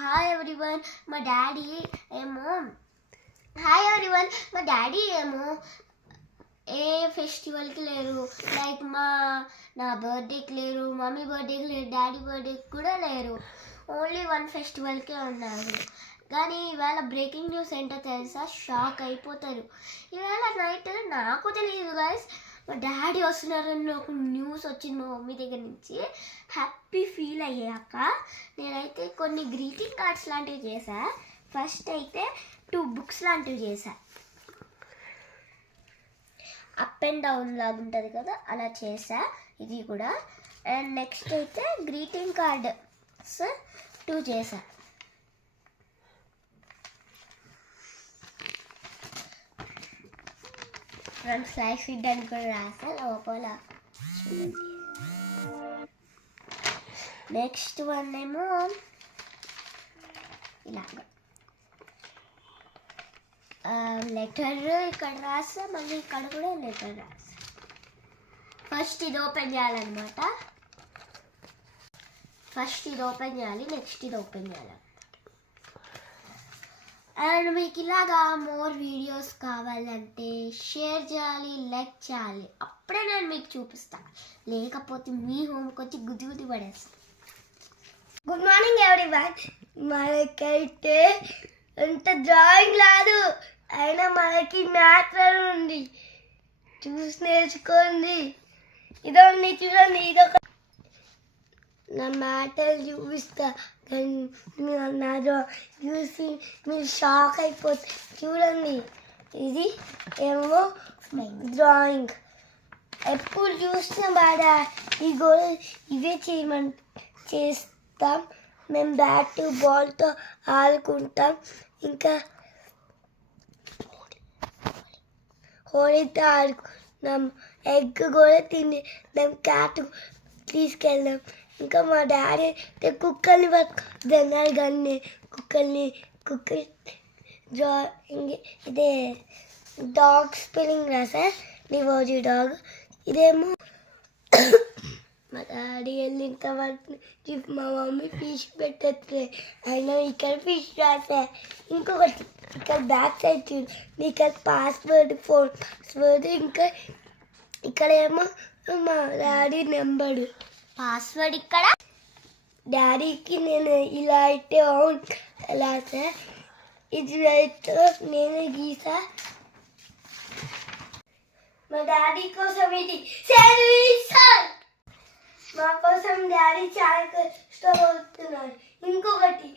Hi everyone మా daddy ఏమో hi everyone మా డాడీ ఏమో ఏ ఫెస్టివల్కి లేరు. లైక్ నా బర్త్డేకి లేరు, మమ్మీ బర్త్డేకి లేరు, డాడీ బర్త్డేకి కూడా లేరు. ఓన్లీ వన్ ఫెస్టివల్కే ఉన్నారు. కానీ ఇవాళ బ్రేకింగ్ న్యూస్ ఏంటో తెలుసా? షాక్ అయిపోతారు. ఇవాళ నైట్ నాకు తెలియదు గైస్, మా డాడీ వస్తున్నారని ఒక న్యూస్ వచ్చింది మా మమ్మీ దగ్గర నుంచి. హ్యాపీ ఫీల్ అయ్యాక నేనైతే కొన్ని గ్రీటింగ్ కార్డ్స్ లాంటివి చేశా. ఫస్ట్ అయితే 2 బుక్స్ లాంటివి చేశా. అప్ అండ్ డౌన్ లాగా ఉంటుంది కదా, అలా చేసా. ఇది కూడా. అండ్ నెక్స్ట్ అయితే గ్రీటింగ్ కార్డ్స్ 2 చేశా. ఫ్రంట్ స్లైస్ ఇడ్డానికి కూడా రాసా లోపల. నెక్స్ట్ వన్ ఏమో ఇలాగ లెటర్ ఇక్కడ రాసా, మళ్ళీ ఇక్కడ కూడా లెటర్ రాసా. ఫస్ట్ ఇది ఓపెన్ చేయాలన్నమాట. ఫస్ట్ ఇది ఓపెన్ చేయాలి, నెక్స్ట్ ఇది ఓపెన్ చేయాలి. అండ్ మీకు ఇలాగా మోర్ వీడియోస్ కావాలంటే షేర్ చేయాలి, లైక్ చేయాలి. అప్పుడే నేను మీకు చూపిస్తాను, లేకపోతే మీ హోమ్కి వచ్చి గుద్ది పడేస్తాను. Good morning everyone. మనకైతే అంత డ్రాయింగ్ రాదు, అయినా మనకి మ్యాథ్స్ ఉంది, చూసి నేర్చుకోండి. ఇదొంది చూడండి, ఇదొక నా మ్యాటర్లు చూపిస్తా, నా చూసి మీరు షాక్ అయిపోతారు. చూడండి, ఇది ఏమో డ్రాయింగ్. ఎప్పుడు చూసినా బాగా ఈ గోల్ ఇవే చేస్తాం. మేము బ్యాట్ బాల్తో ఆడుకుంటాం. ఇంకా హోలీతో ఆడుకున్నాం. ఎగ్ కూడా తిన్నాం, క్యాట్ తీసుకెళ్ళాం. ఇంకా మా డాడీ కుక్కల్ని పట్టుకున్నారు, కానీ కుక్క డ్రాయింగ్ ఇదే డాగ్ స్పెల్లింగ్ రాసా, డివోజీ డాగ్. ఇదేమో మా డాడీ వెళ్ళిన తర్వాత మా మమ్మీ ఫిష్ పెట్టట్లే, అయినా ఇక్కడ ఫిష్ రాసా. ఇంకొకటి ఇక్కడ బ్యాక్ సైడ్ చూడు, ఇక్కడ పాస్వర్డ్, ఫోన్ పాస్వర్డ్. ఇంకా ఇక్కడ ఏమో మా డాడీ నెంబరు, పాస్వర్డ్. ఇక్కడ డాడీకి నేను ఇలా అయితే ఎలా సార్, ఇది అయితే నేను గీసా. మా డాడీ కోసం ఇది మా కోసం డాడీ చాలా కష్టపడుతున్నారు. ఇంకొకటి